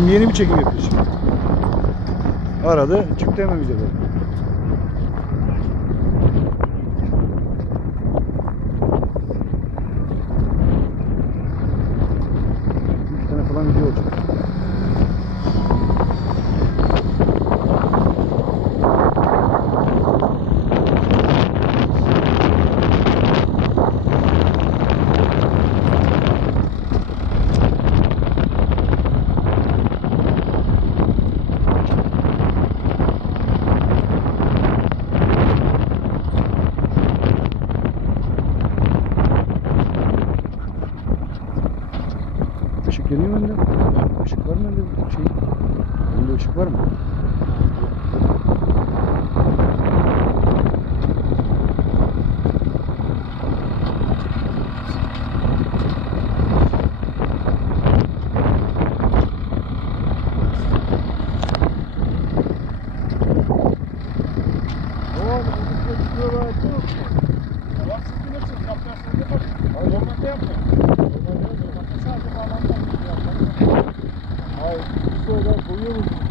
Şimdi yeni bir çekim yapıyoruz. Aradı, çıktı hemen bize böyle. Bir tane falan video olacak. Işık yanıyor mu önde? Işık var mı önde? Önde ışık var mı? Hayır, bir sonra koyuyor musun?